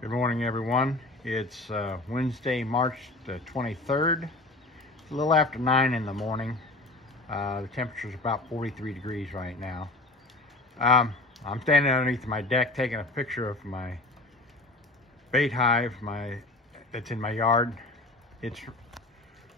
Good morning, everyone. It's Wednesday, March the 23rd. It's a little after 9 in the morning. The temperature's about 43 degrees right now. I'm standing underneath my deck taking a picture of my bait hive that's in my yard. It's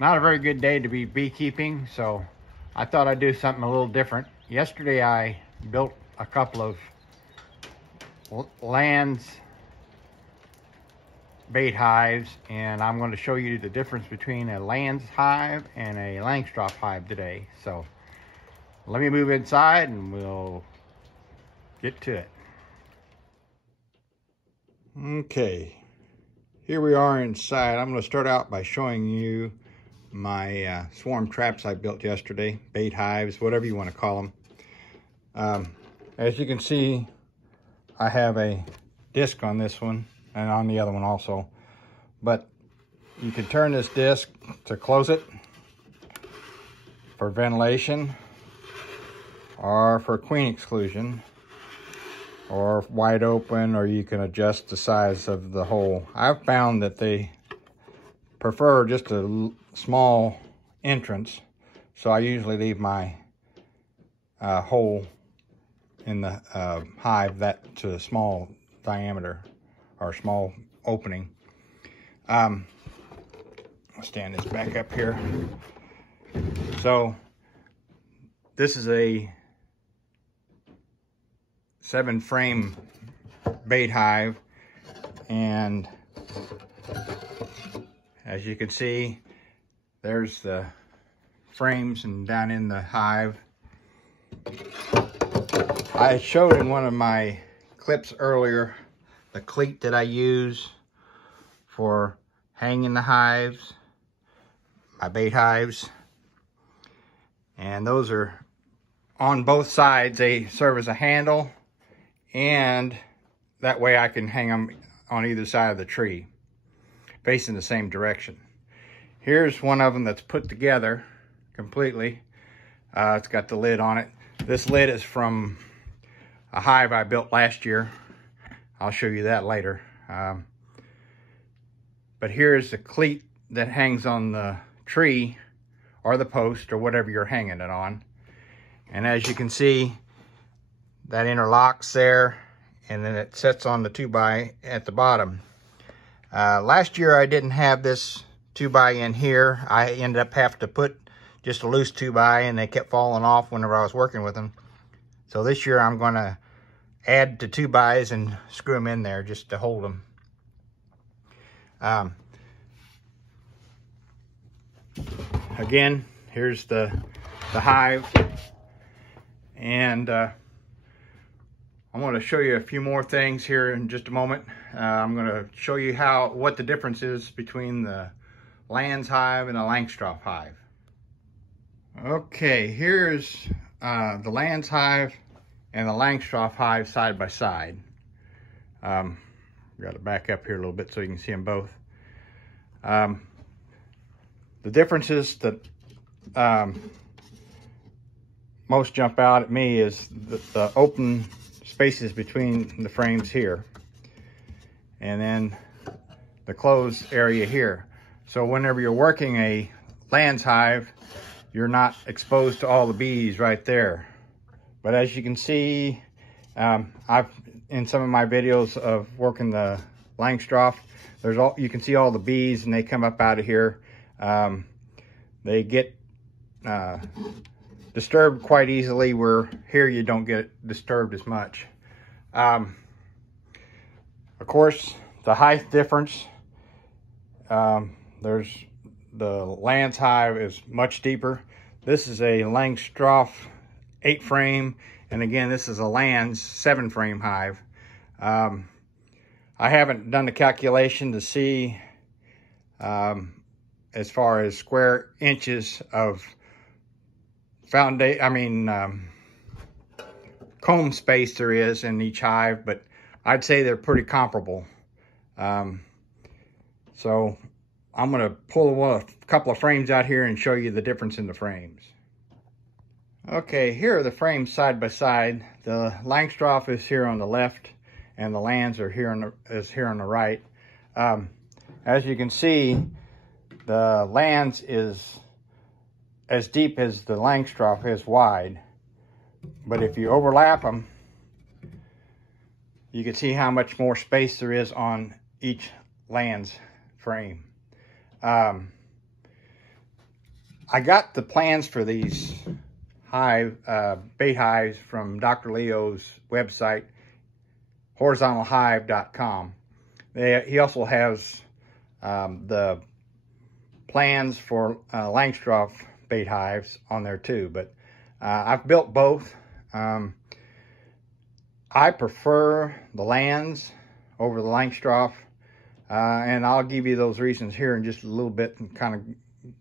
not a very good day to be beekeeping, so I thought I'd do something a little different. Yesterday I built a couple of Layens bait hives, and I'm going to show you the difference between a Layens hive and a Langstroth hive today. So let me move inside and we'll get to it. Okay, here we are inside. I'm going to start out by showing you my swarm traps I built yesterday, bait hives, whatever you want to call them. As you can see, I have a disc on this one and on the other one also, but you can turn this disc to close it for ventilation or for queen exclusion, or wide open, or you can adjust the size of the hole. I've found that they prefer just a small entrance, so I usually leave my hole in the hive that to a small diameter or small opening. I'll stand this back up here. So this is a 7-frame bait hive, and as you can see, there's the frames and down in the hive. I showed in one of my clips earlier the cleat that I use for hanging the hives, my bait hives, and those are on both sides. They serve as a handle, and that way I can hang them on either side of the tree facing the same direction. Here's one of them that's put together completely. It's got the lid on it. This lid is from a hive I built last year. I'll show you that later. But here's the cleat that hangs on the tree or the post or whatever you're hanging it on. And as you can see, that interlocks there, and then it sets on the 2x at the bottom. Last year I didn't have this 2x in here. I ended up having to put just a loose 2x, and they kept falling off whenever I was working with them. So this year I'm going to add to 2x's and screw them in there just to hold them. Again, here's the hive, and I'm going to show you a few more things here in just a moment. I'm going to show you what the difference is between the Layens hive and the Langstroth hive. Okay, here's the Layens hive and the Langstroth hive side by side. Got to back up here a little bit so you can see them both. The differences that most jump out at me is the open spaces between the frames here, and then the closed area here. So whenever you're working a Layens hive, you're not exposed to all the bees right there. But as you can see, I've in some of my videos of working the Langstroth, you can see all the bees, and they come up out of here. They get disturbed quite easily, where here you don't get disturbed as much. Of course, the height difference, there's the Layens hive is much deeper. This is a Langstroth 8-frame, and again, this is a Layens 7-frame hive. I haven't done the calculation to see as far as square inches of comb space there is in each hive, but I'd say they're pretty comparable. So I'm going to pull a couple of frames out here and show you the difference in the frames. Okay, here are the frames side by side. The Langstroth is here on the left, and the Layens are here on the right. As you can see, the Layens is as deep as the Langstroth is wide, but if you overlap them, you can see how much more space there is on each Layens frame. I got the plans for these bait hives from Dr. Leo's website, horizontalhive.com. He also has the plans for Langstroth bait hives on there too, but I've built both. I prefer the Layens over the Langstroth, and I'll give you those reasons here in just a little bit and kind of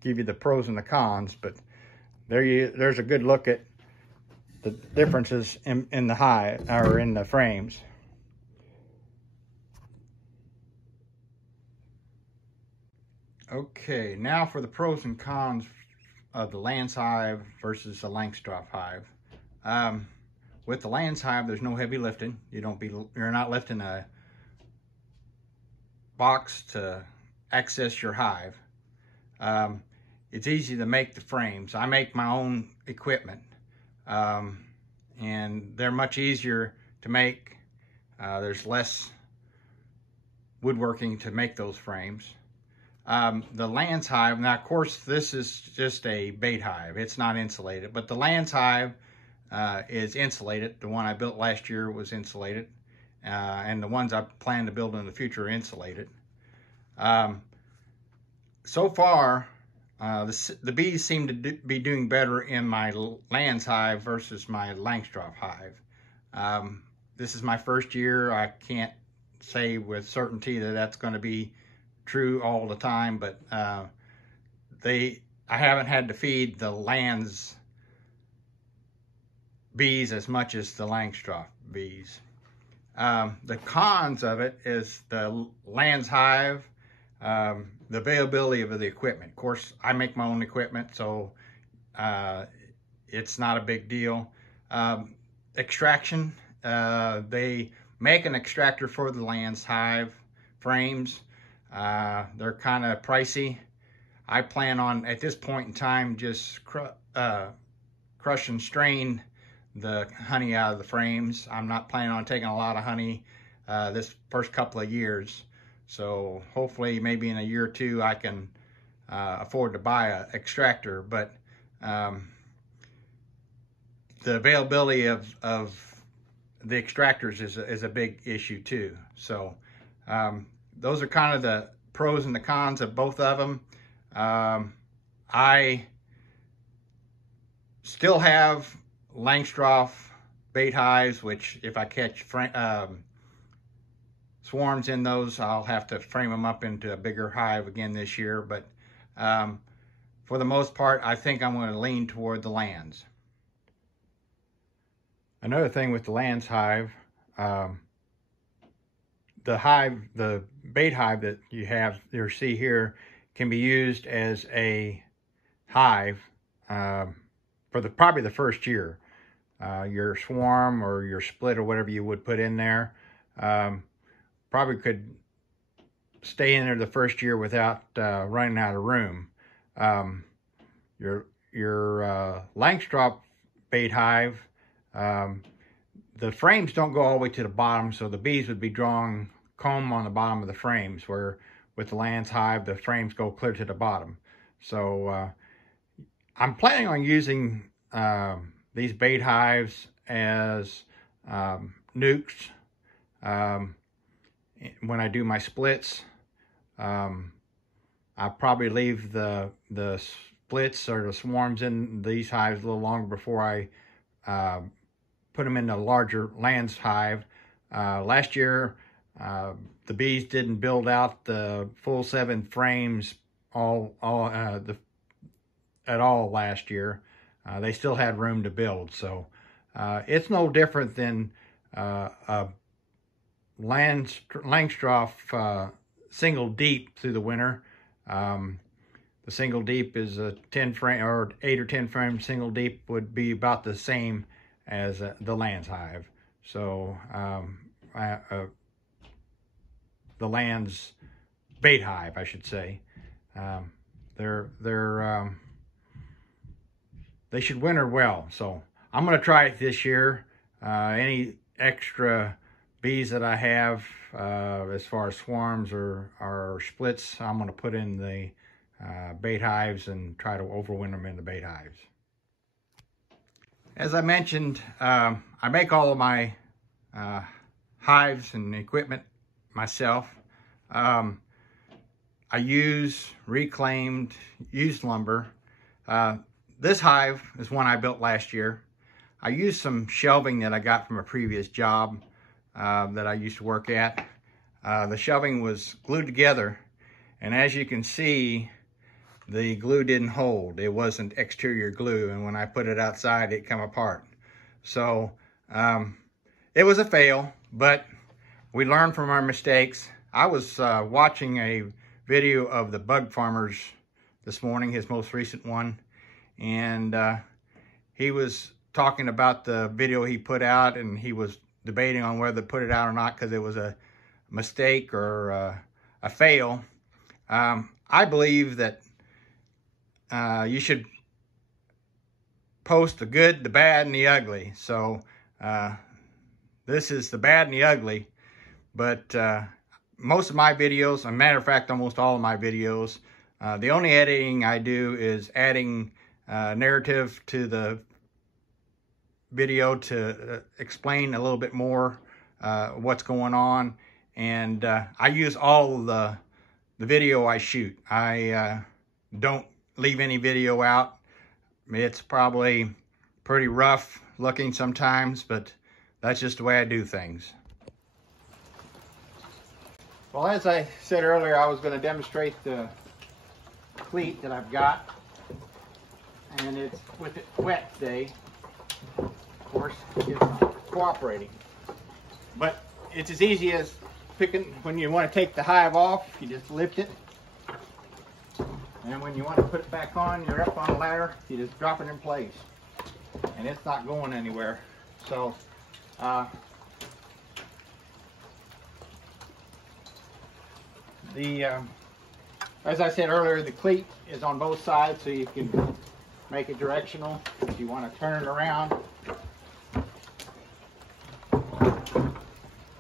give you the pros and the cons. But there's a good look at the differences in the hive, or in the frames. Okay, now for the pros and cons of the Layens hive versus the Langstroth hive. With the Layens hive, there's no heavy lifting. You're not lifting a box to access your hive. It's easy to make the frames. I make my own equipment, and they're much easier to make. There's less woodworking to make those frames. The Layens hive, now of course this is just a bait hive. It's not insulated, but the Layens hive is insulated. The one I built last year was insulated, and the ones I plan to build in the future are insulated. So far, the bees seem to be doing better in my Layens hive versus my Langstroth hive. This is my first year. I can't say with certainty that that's going to be true all the time, but I haven't had to feed the Layens bees as much as the Langstroth bees. The cons of it is the Layens hive, the availability of the equipment. Of course, I make my own equipment, so it's not a big deal. Extraction, they make an extractor for the Layens hive frames. They're kind of pricey. I plan on, at this point in time, just crush and strain the honey out of the frames. I'm not planning on taking a lot of honey this first couple of years. So hopefully maybe in a year or two I can afford to buy an extractor. But the availability of the extractors is a big issue too. So those are kind of the pros and the cons of both of them. I still have Langstroth bait hives, which if I catch swarms in those, I'll have to frame them up into a bigger hive again this year. But for the most part, I think I'm going to lean toward the Layens. Another thing with the Layens hive, the bait hive that you see here can be used as a hive for probably the first year. Your swarm or your split or whatever you would put in there probably could stay in there the first year without running out of room. Your Langstroth bait hive, the frames don't go all the way to the bottom, so the bees would be drawing comb on the bottom of the frames, where with the Layens hive, the frames go clear to the bottom. So I'm planning on using these bait hives as nukes when I do my splits. I'll probably leave the splits or the swarms in these hives a little longer before I put them in the larger Layens hive. Last year, the bees didn't build out the full 7 frames at all last year. They still had room to build, so it's no different than a Langstroth single deep through the winter. The single deep is a 10 frame or 8 or 10 frame single deep would be about the same as the Layens hive. So the Layens bait hive, I should say. They should winter well. So I'm going to try it this year. Any extra bees that I have, as far as swarms or splits, I'm going to put in the bait hives and try to overwinter them in the bait hives. As I mentioned, I make all of my hives and equipment myself. I use reclaimed used lumber. This hive is one I built last year. I used some shelving that I got from a previous job that I used to work at. The shelving was glued together, and as you can see, the glue didn't hold. It wasn't exterior glue, and when I put it outside, it come apart. So it was a fail, but we learned from our mistakes. I was watching a video of the bug farmers this morning, his most recent one, and he was talking about the video he put out, and he was debating on whether to put it out or not because it was a mistake or a fail. I believe that you should post the good, the bad, and the ugly. So this is the bad and the ugly, but most of my videos, as a matter of fact, almost all of my videos, the only editing I do is adding narrative to the video to explain a little bit more what's going on, and I use all of the video I shoot. I don't leave any video out. It's probably pretty rough looking sometimes, but that's just the way I do things. Well, as I said earlier, I was going to demonstrate the cleat that I've got, and it's with it wet today. Of course, it's not cooperating, but it's as easy as picking. When you want to take the hive off, you just lift it, and when you want to put it back on, you're up on a ladder, you just drop it in place, and it's not going anywhere. So as I said earlier, the cleat is on both sides, so you can make it directional. If you want to turn it around,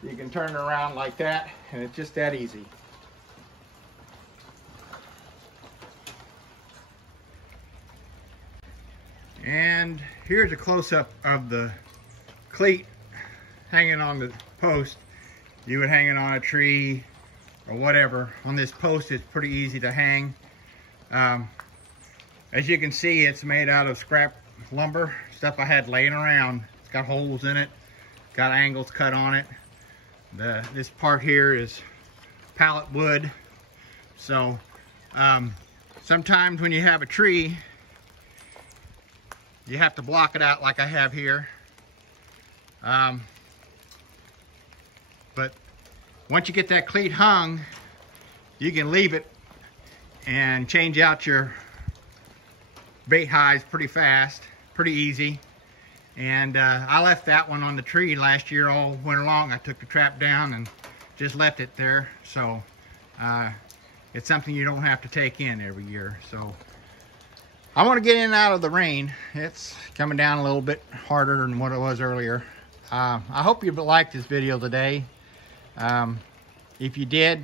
you can turn it around like that, and it's just that easy. And here's a close-up of the cleat hanging on the post. You would hang it on a tree or whatever. On this post, it's pretty easy to hang. As you can see, it's made out of scrap lumber, stuff I had laying around. It's got holes in it, got angles cut on it. This part here is pallet wood. So sometimes when you have a tree, you have to block it out like I have here. But once you get that cleat hung, you can leave it and change out your bait hives pretty fast, pretty easy. And I left that one on the tree last year all winter long. I took the trap down and just left it there. So it's something you don't have to take in every year. So I want to get in and out of the rain. It's coming down a little bit harder than what it was earlier. I hope you liked this video today. If you did,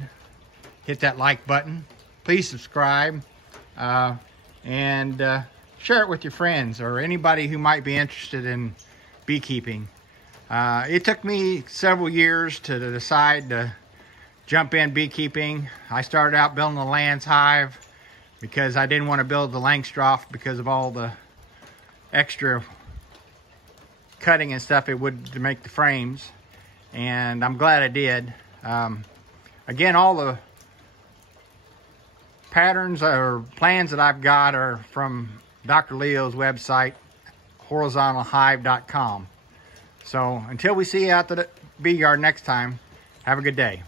hit that like button. Please subscribe and share it with your friends or anybody who might be interested in beekeeping. It took me several years to decide to jump in beekeeping. I started out building the Layens hive because I didn't want to build the Langstroth because of all the extra cutting and stuff it would to make the frames, and I'm glad I did. Again, all the patterns or plans that I've got are from Dr. Leo's website, horizontalhive.com. So until we see you out the bee yard next time, have a good day.